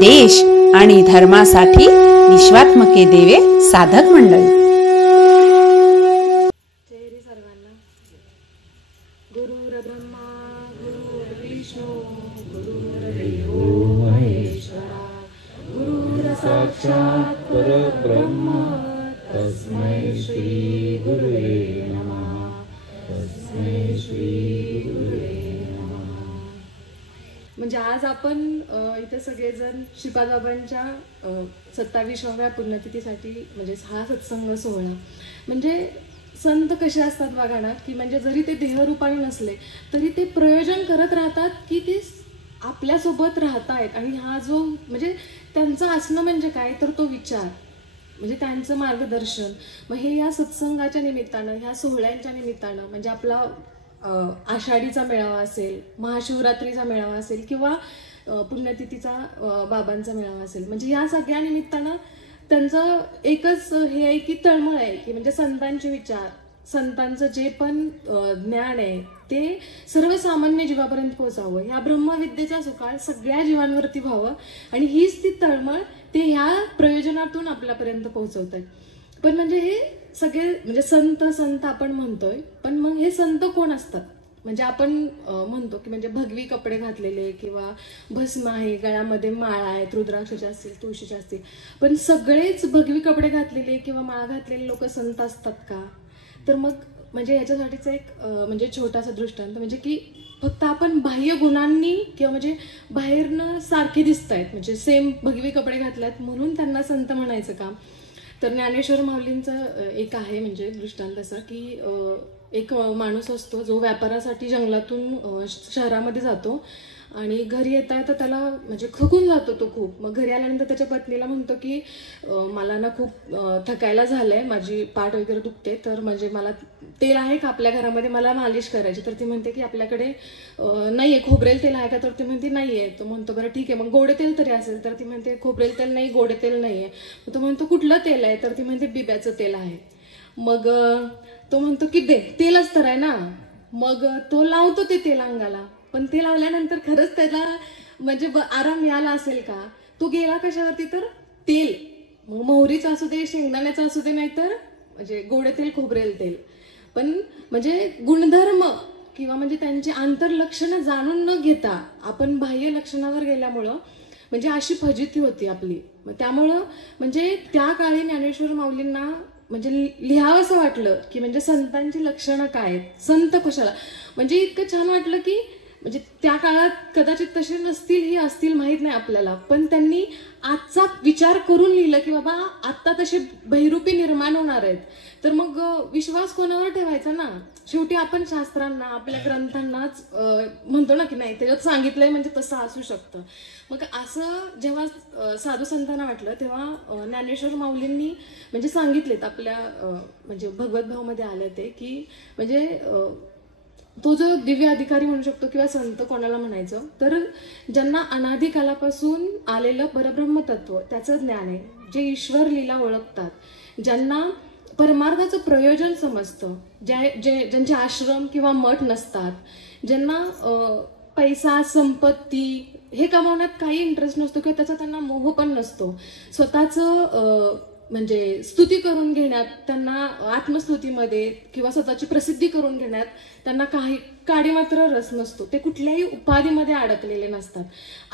देश आणि धर्मासाठी विश्वात्मके देवे साधक मंडळी. सर्वांना गुरुर् ब्रह्मा गुरुर्विष्णू गुरुर्देवो महेश्वरा गुरुर् साक्षात् परब्रह्म तस्मै श्री गुरुवे नमः. तस्मै श्री गुरुवे नमः. म्हणजे आज आपण इथे सगळेजण श्रीपाद बाबांच्या 27व्या पुण्यतिथीसाठी म्हणजे हा सत्संग सोहळा. म्हणजे संत कसे असतात बघा ना, की म्हणजे जरी ते देहरूपाने नसले तरी ते प्रयोजन करत राहतात की ते आपल्यासोबत राहतायत. आणि हा जो म्हणजे त्यांचं असणं म्हणजे काय तर तो विचार म्हणजे त्यांचं मार्गदर्शन. मग हे या सत्संगाच्या निमित्तानं ह्या सोहळ्यांच्या निमित्तानं म्हणजे आपला आषाढीचा मेळावा असेल, महाशिवरात्रीचा मेळावा असेल किंवा पुण्यतिथीचा बाबांचा मेळावा असेल, म्हणजे या सगळ्या निमित्तानं त्यांचं एकच हे आहे की तळमळ आहे की म्हणजे संतांचे विचार, संतांचं जे पण ज्ञान आहे ते सर्वसामान्य जीवापर्यंत पोहोचावं, ह्या ब्रह्मविद्येचा सुकाळ सगळ्या जीवांवरती व्हावं. आणि हीच ती तळमळ ते ह्या प्रयोजनातून आपल्यापर्यंत पोहोचवतात. पण म्हणजे हे सगळे म्हणजे संत संत आपण म्हणतोय, पण मग हे संत कोण असतात? म्हणजे आपण म्हणतो की म्हणजे भगवी कपडे घातलेले किंवा भस्म आहे, गळ्यामध्ये माळा आहेत, रुद्राक्षाच्या असतील, तुळशीच्या असतील, पण सगळेच भगवी कपडे घातलेले किंवा माळा घातलेले लोक संत असतात का? तर मग म्हणजे याच्यासाठीचा एक म्हणजे छोटासा दृष्टांत म्हणजे की फक्त आपण बाह्य गुणांनी किंवा म्हणजे बाहेरनं सारखे दिसत आहेत म्हणजे सेम भगवी कपडे घातल्यात म्हणून त्यांना संत म्हणायचं का? तर ज्ञानेश्वर माऊलींचं एक आहे म्हणजे दृष्टांत असा की एक माणूस असतो जो व्यापारासाठी जंगलातून शहरामध्ये जातो आणि घरी येता येता त्याला म्हणजे थकून जातो तो खूप. मग घरी आल्यानंतर त्याच्या पत्नीला म्हणतो की मला ना खूप थकायला झालंय, माझी पाठ वगैरे दुखते, तर म्हणजे मला तेल आहे का आपल्या घरामध्ये, मला मालिश करायची. तर ती म्हणते की आपल्याकडे नाहीये. खोबरेल तेल आहे का? तर ती म्हणते नाहीये. तो म्हणतो बरं ठीक आहे, मग गोडे तेल तरी असेल? तर ती म्हणते खोबरेल तेल नाही, गोडे तेल नाहीये. तो म्हणतो कुठलं तेल आहे? तर ती म्हणते बिब्याचं तेल आहे. मग तो म्हणतो की दे, तेलच तर आहे ना. मग तो लावतो ते तेल अंगाला, पण ते लावल्यानंतर खरंच त्याला म्हणजे आराम मिळाला असेल का? तो गेला कशावरती? तर तेल. मग मोहरीचं असू दे, शेंगदाण्याचं असू दे, नाहीतर म्हणजे गोडे तेल, खोबरेल तेल. पण म्हणजे गुणधर्म किंवा म्हणजे त्यांची आंतरलक्षणं जाणून न घेता आपण बाह्य लक्षणावर गेल्यामुळं म्हणजे अशी फजिती होती आपली. मग त्यामुळं म्हणजे त्या काळी ज्ञानेश्वर माऊलींना म्हणजे लिहावंसं वाटलं की म्हणजे संतांची लक्षणं काय आहेत, संत कशाला. म्हणजे इतकं छान वाटलं की म्हणजे त्या काळात कदाचित तसे नसतील, ही असतील माहीत नाही आपल्याला, पण त्यांनी आजचा विचार करून लिहिलं की बाबा आत्ता तसे बहिरूपी निर्माण होणार आहेत. तर मग विश्वास कोणावर ठेवायचा ना? शेवटी आपण शास्त्रांना, आपल्या ग्रंथांनाच म्हणतो ना की नाही त्याच्यात सांगितलंय म्हणजे तसं असू शकतं. मग असं जेव्हा साधू संतांना वाटलं तेव्हा ज्ञानेश्वर माऊलींनी म्हणजे सांगितलेत आपल्या म्हणजे भगवत भावमध्ये आलं ते की म्हणजे तो जो दिव्य अधिकारी म्हणू शकतो किंवा संत कोणाला म्हणायचं, तर ज्यांना अनादी कालापासून आलेलं परब्रह्म तत्व त्याचं ज्ञान आहे, जे ईश्वर लीला ओळखतात, ज्यांना परमार्थाचं प्रयोजन समजतं, ज्यांचे आश्रम किंवा मठ नसतात, ज्यांना पैसा संपत्ती हे कमावण्यात काही इंटरेस्ट नसतो किंवा त्याचा त्यांना मोह पण नसतो, स्वतःचं म्हणजे स्तुती करून घेण्यात त्यांना, आत्मस्तुतीमध्ये किंवा स्वतःची प्रसिद्धी करून घेण्यात त्यांना काही काडी मात्र रस नसतो, ते कुठल्याही उपाधीमध्ये अडकलेले नसतात,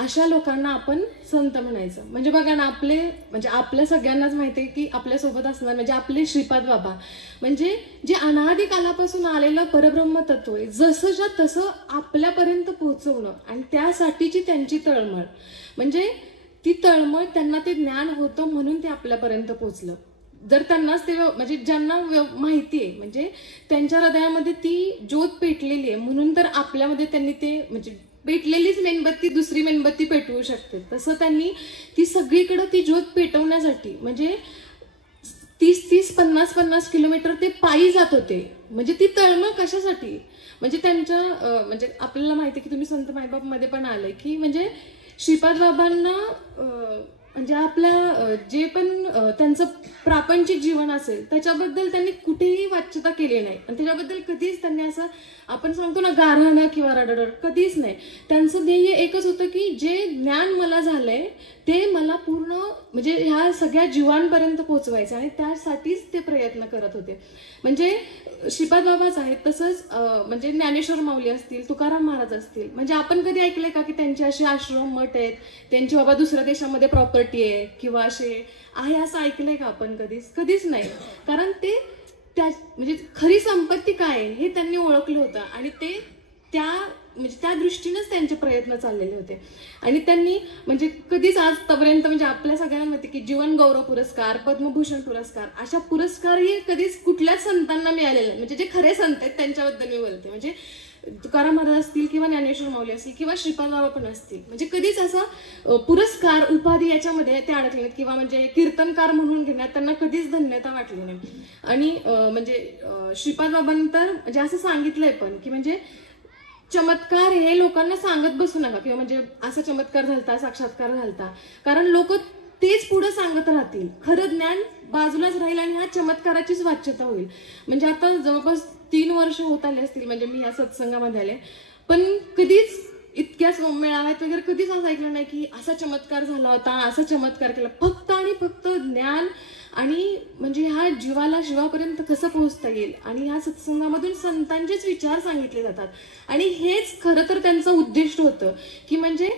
अशा लोकांना आपण संत म्हणायचं. म्हणजे बघा ना, आपले म्हणजे आपल्या सगळ्यांनाच माहिती आहे की आपल्यासोबत असणार म्हणजे आपले श्रीपाद बाबा म्हणजे जे अनादी कालापासून आलेलं परब्रह्म तत्व आहे, जसंच्या तसं आपल्यापर्यंत पोहोचवणं आणि त्यासाठीची त्यांची तळमळ. म्हणजे ती तळमळ त्यांना ते ज्ञान होतं म्हणून ते आपल्यापर्यंत पोहोचलं. जर त्यांनाच ते म्हणजे ज्यांना माहिती आहे म्हणजे त्यांच्या हृदयामध्ये ती ज्योत पेटलेली आहे म्हणून तर आपल्यामध्ये त्यांनी ते म्हणजे पेटलेलीच मेणबत्ती दुसरी मेणबत्ती पेटवू शकते. तसं त्यांनी ती सगळीकडं ती ज्योत पेटवण्यासाठी म्हणजे 30-50 किलोमीटर ते पायी जात होते. म्हणजे ती तळमळ कशासाठी? म्हणजे त्यांच्या म्हणजे आपल्याला माहिती आहे की तुम्ही संत मायबाप मध्ये पण आलंय की म्हणजे श्रीपाद बाबांना म्हणजे आपल्या जे पण त्यांचं प्रापंचिक जीवन असेल त्याच्याबद्दल त्यांनी कुठेही वाच्यता केली नाही आणि त्याच्याबद्दल कधीच त्यांनी असं आपण सांगतो ना गारहाणं किंवा रडरड कधीच नाही. त्यांचं ध्येय एकच होतं की जे ज्ञान मला झालंय ते मला पूर्ण म्हणजे ह्या सगळ्या जीवांपर्यंत पोहोचवायचं आणि त्यासाठीच ते प्रयत्न करत होते. म्हणजे श्रीपाद बाबाच आहेत तसंच म्हणजे ज्ञानेश्वर माऊली असतील, तुकाराम महाराज असतील. म्हणजे आपण कधी ऐकलंय का की त्यांचे असे आश्रम मठ आहेत, त्यांची बाबा दुसऱ्या देशामध्ये प्रॉपर्टी आहे किंवा असे आहे असं ऐकलंय का आपण कधीच नाही. कारण ते त्या म्हणजे खरी संपत्ती काय आहे हे त्यांनी ओळखलं होतं आणि ते त्या दृष्टीनेच त्यांचे प्रयत्न चाललेले होते. आणि त्यांनी म्हणजे कधीच आजपर्यंत म्हणजे आपल्या सगळ्यांना माहिती की जीवन गौरव पुरस्कार, पद्मभूषण पुरस्कार अशा पुरस्कारही कधीच कुठल्याच संतांना मिळालेले नाही. म्हणजे जे खरे संत आहेत त्यांच्याबद्दल मी बोलते. म्हणजे तुकाराम महाराज असतील किंवा ज्ञानेश्वर माऊली असतील किंवा श्रीपाद बाबा पण असतील. म्हणजे कधीच असा पुरस्कार उपाधी याच्यामध्ये ते अडकले नाहीत किंवा म्हणजे कीर्तनकार म्हणून घेण्यात त्यांना कधीच धन्यता वाटली नाही. आणि म्हणजे श्रीपाद बाबांनी तर म्हणजे असं सांगितलंय पण की म्हणजे चमत्कार हे लोकांना सांगत बसू नका किंवा म्हणजे असा चमत्कार झालता, साक्षात्कार झालता, कारण लोक तेच पुढे सांगत राहतील. खरं ज्ञान बाजूलाच राहील आणि ह्या चमत्काराचीच वाच्यता होईल. म्हणजे आता जवळपास 3 वर्ष होत आले असतील म्हणजे मी या सत्संगामध्ये आले, पण कधीच इतक्याच मेळाव्यात वगैरे कधीच असं ऐकलं नाही की असा चमत्कार झाला होता, असा चमत्कार केला. फक्त आणि फक्त ज्ञान आणि म्हणजे ह्या जीवाला शिवापर्यंत कसं पोहोचता येईल आणि ह्या सत्संगामधून संतांचेच विचार सांगितले जातात. आणि हेच खरं तर त्यांचं उद्दिष्ट होतं की म्हणजे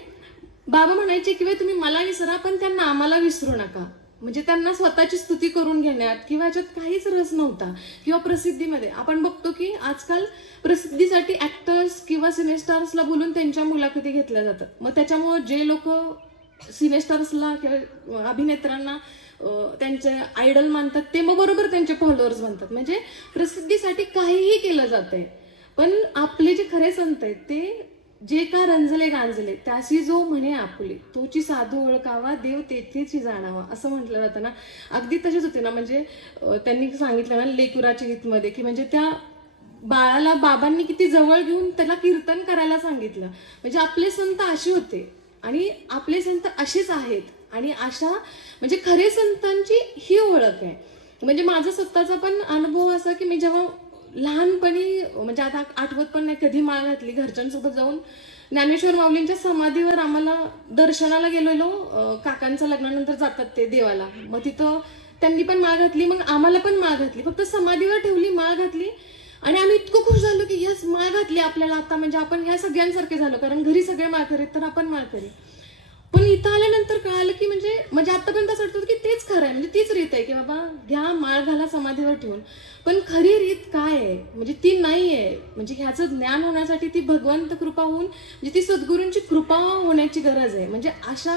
बाबा म्हणायचे की तुम्ही मला विसरा पण त्या नामाला विसरू नका. म्हणजे त्यांना स्वतःची स्तुती करून घेण्यात किंवा याच्यात काहीच रस नव्हता. किंवा प्रसिद्धीमध्ये आपण बघतो की आजकाल प्रसिद्धीसाठी ऍक्टर्स किंवा सिनेस्टार्सला बोलून त्यांच्या मुलाखती घेतल्या जातात. मग त्याच्यामुळे जे लोक सिनेस्टार्सला किंवा अभिनेत्यांना त्यांचे आयडल मानतात ते मग बरोबर त्यांचे फॉलोअर्स बनतात. म्हणजे प्रसिद्धीसाठी काहीही केलं जातंय. पण आपले जे खरे संत आहेत ते जे का रंजले गांजले त्याशी जो म्हणे आपुले तोची साधू ओळखावा देव तेथेची जाणावा असं म्हटलं जातं ना. अगदी तसेच होते ना. म्हणजे त्यांनी सांगितलं ना लेकुराच्या गीतमध्ये की म्हणजे त्या बाळाला बाबांनी किती जवळ घेऊन त्याला कीर्तन करायला सांगितलं. म्हणजे आपले संत असे होते आणि आपले संत असेच आहेत. आणि अशा म्हणजे खरे संतांची ही ओळख आहे. म्हणजे माझा स्वतःचा पण अनुभव असा की मी जेव्हा लहानपणी म्हणजे आता आठवत पण नाही कधी माळ घातली, घरच्यांसोबत जाऊन ज्ञानेश्वर माऊलींच्या समाधीवर आम्हाला दर्शनाला गेलेलो. काकांच्या लग्नानंतर जातात ते देवाला, मग तिथं त्यांनी पण माळ घातली, मग आम्हाला पण माळ घातली. फक्त समाधीवर ठेवली, माळ घातली आणि आम्ही इतकं खुश झालो की यस माळ घातली आपल्याला आता. म्हणजे आपण ह्या सगळ्यांसारखे झालो कारण घरी सगळे माळकरी तर आपण माळकरी. पण इथं आल्यानंतर कळालं की म्हणजे आतापर्यंत असं वाटतं की तेच खरं आहे. म्हणजे तीच रीत आहे की बाबा घ्या माळ घाला समाधीवर ठेवून. पण खरी रीत काय आहे म्हणजे ती नाही आहे. म्हणजे ह्याचं ज्ञान होण्यासाठी ती भगवंत कृपा होऊन म्हणजे ती सद्गुरूंची कृपा होण्याची गरज आहे. म्हणजे अशा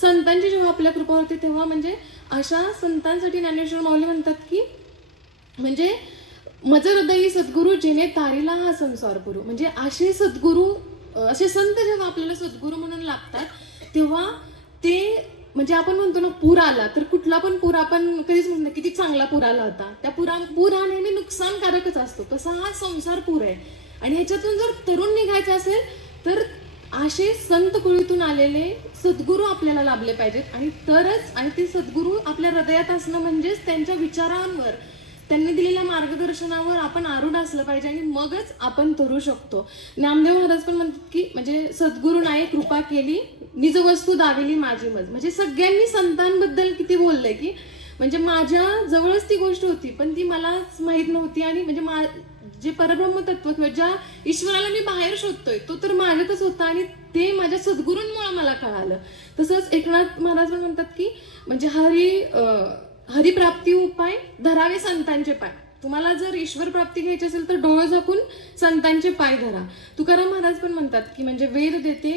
संतांची जेव्हा आपल्या कृपा होते तेव्हा म्हणजे अशा संतांसाठी ज्ञानेश्वर माऊली म्हणतात की म्हणजे मज हृदयी सद्गुरू जेणे तारीला हा संसार पुरू. म्हणजे असे सद्गुरू असे संत जेव्हा आपल्याला सद्गुरू म्हणून लागतात तेव्हा ते म्हणजे आपण म्हणतो ना पूर आला तर कुठला पण पूर आपण कधीच म्हणतो किती चांगला पूर आला होता, त्या पूर हा नेहमी नुकसानकारकच असतो. तसा हा संसार पूर आहे. आणि ह्याच्यातून जर तरुण निघायचं असेल तर असे संत कुळीतून आलेले सद्गुरू आपल्याला लाभले पाहिजेत. आणि तरच आणि ते सद्गुरू आपल्या हृदयात असणं म्हणजेच त्यांच्या विचारांवर त्यांनी दिलेल्या मार्गदर्शनावर आपण आरूढ असलं पाहिजे आणि मगच आपण तरू शकतो. ज्ञानदेव महाराज पण म्हणतात की म्हणजे सद्गुरू नाही कृपा केली निज वस्तू दावेली माझी मज. म्हणजे सगळ्यांनी संतांबद्दल किती बोललंय की म्हणजे माझ्या जवळच ती गोष्ट होती पण ती मलाच माहीत नव्हती. आणि म्हणजे जे परब्रह्म तत्व किंवा ज्या ईश्वराला मी बाहेर शोधतोय तो तर माझ्यातच होता आणि ते माझ्या सद्गुरूंमुळे मला कळालं. तसंच एकनाथ महाराज पण म्हणतात की म्हणजे हरिप्राप्ती उपाय धरावे संतांचे पाय. तुम्हाला जर ईश्वर प्राप्ती घ्यायची असेल तर डोळे झाकून संतांचे पाय धरा. तुकाराम महाराज पण म्हणतात की म्हणजे वेद देते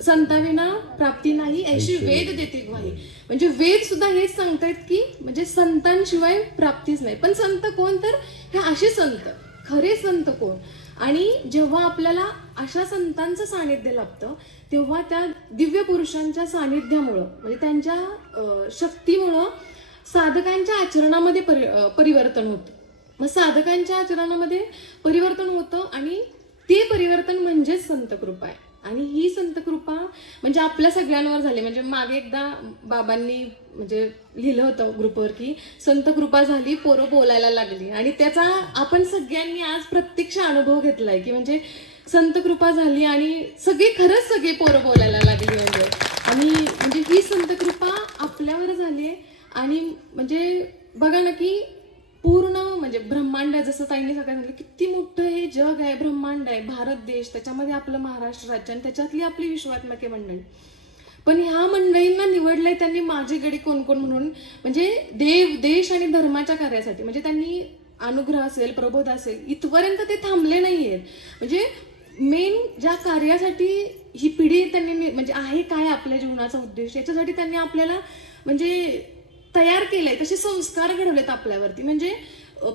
संताविना प्राप्ती नाही ऐशी वेद देते ग्वाही. म्हणजे वेद सुद्धा हेच सांगतायत की म्हणजे संतांशिवाय प्राप्तीच नाही. पण संत कोण तर हे असे संत खरे संत कोण. आणि जेव्हा आपल्याला अशा संतांचं सानिध्य लाभतं तेव्हा त्या दिव्य पुरुषांच्या सानिध्यामुळं म्हणजे त्यांच्या शक्तीमुळं साधकांच्या आचरणामध्ये परिवर्तन होतं. मग साधकांच्या आचरणामध्ये परिवर्तन होतं आणि ते परिवर्तन म्हणजेच संत कृपा आहे. आणि ही संत कृपा म्हणजे आपल्या सगळ्यांवर झाली. म्हणजे मागे एकदा बाबांनी म्हणजे लिहिलं होतं ग्रुपवर की संत कृपा झाली, पोरं बोलायला लागली. आणि त्याचा आपण सगळ्यांनी आज प्रत्यक्ष अनुभव घेतलाय की म्हणजे संत कृपा झाली आणि खरंच सगळी पोरं बोलायला लागली. म्हणजे ही संत कृपा आपल्यावर झाली. आणि म्हणजे बघा ना की पूर्ण म्हणजे ब्रह्मांड, जसं ताईंनी सांगितलं किती मोठं हे जग आहे, ब्रह्मांड आहे, भारत देश, त्याच्यामध्ये आपलं महाराष्ट्र राज्य आणि त्याच्यातली आपली विश्वात्मके मंडळी. पण ह्या मंडळींना निवडलंय त्यांनी माझे गडी कोण कोण म्हणून, म्हणजे देव देश आणि धर्माच्या कार्यासाठी. म्हणजे त्यांनी अनुग्रह असेल, प्रबोध असेल, इथपर्यंत ते थांबले नाहीयेत. म्हणजे मेन ज्या कार्यासाठी ही पिढी त्यांनी म्हणजे आहे काय आपल्या जीवनाचा उद्देश, याच्यासाठी त्यांनी आपल्याला म्हणजे तयार केलंय. तसे संस्कार घडवलेत आपल्यावरती. म्हणजे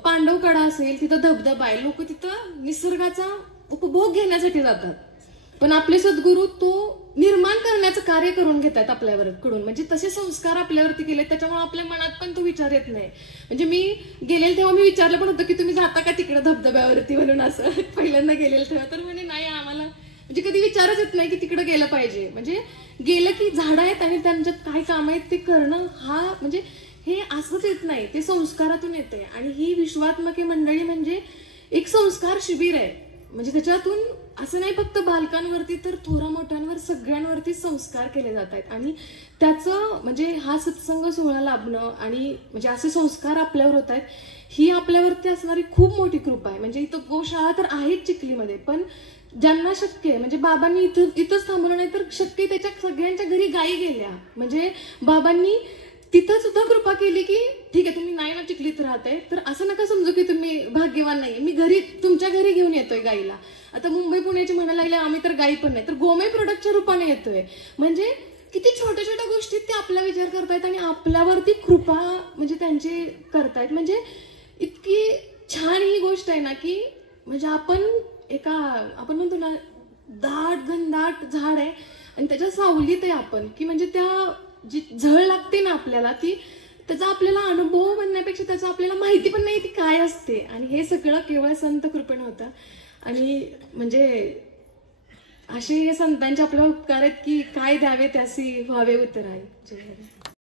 पांडवकडा असेल, तिथं धबधबा आहे, लोक तिथं निसर्गाचा उपभोग घेण्यासाठी जातात. पण आपले सद्गुरू तो निर्माण करण्याचं कार्य करून घेतात आपल्याकडून. म्हणजे तसे संस्कार आपल्यावरती केले, त्याच्यामुळे आपल्या मनात पण तो विचार येत नाही. म्हणजे मी गेलेले तेव्हा मी विचारलं पण होतं की तुम्ही जाता का तिकडे धबधब्यावरती म्हणून, असं पहिल्यांदा गेलेलं तेव्हा. तर म्हणे नाही, आम्हाला म्हणजे कधी विचारच येत नाही की तिकडे गेलं पाहिजे. म्हणजे गेलं की झाडं आहेत आणि त्यांच्यात काय काम आहेत ते करणं, हा म्हणजे हे असंच येत नाही, ते संस्कारातून येते. आणि ही विश्वात्मके मंडळी म्हणजे एक संस्कार शिबिर आहे. म्हणजे त्याच्यातून असं नाही फक्त बालकांवरती तर थोरा मोठ्यांवर सगळ्यांवरती संस्कार केले जात आहेत. आणि त्याचं म्हणजे हा सत्संग सोहळा लाभणं आणि म्हणजे असे संस्कार आपल्यावर होत आहेत, ही आपल्यावरती असणारी खूप मोठी कृपा आहे. म्हणजे इथं गोशाळा तर आहेच चिखलीमध्ये, पण ज्यांना शक्य आहे म्हणजे बाबांनी इथंच थांबवलं नाही तर शक्य त्याच्या सगळ्यांच्या घरी गायी गेल्या. म्हणजे बाबांनी तिथं सुद्धा कृपा केली की ठीक आहे, तुम्ही नाही ना चिखलीत राहताय तर असं नका समजू की तुम्ही भाग्यवान नाही, मी घरी तुमच्या घरी घेऊन येतोय गाईला. आता मुंबई पुण्याची म्हणायला लागले आम्ही तर गाई पण नाही, तर गोमय प्रोडक्टच्या रूपाने येतोय. म्हणजे किती छोट्या छोट्या गोष्टीत ते आपला विचार करतायत आणि आपल्यावरती कृपा म्हणजे त्यांची करतायत. म्हणजे इतकी छान ही गोष्ट आहे ना की म्हणजे आपण म्हणतो ना दाट घनदाट झाड आहे आणि त्याच्या सावलीत आहे आपण, की म्हणजे त्या जी झळ लागते ना आपल्याला ती त्याचा आपल्याला अनुभव म्हणण्यापेक्षा त्याचा आपल्याला माहिती पण नाही ती काय असते. आणि हे सगळं केवळ संत कृपेने होतं. आणि म्हणजे असे हे संतांचे आपल्याला उपकार आहेत की काय द्यावे त्यासी व्हावे उतराय.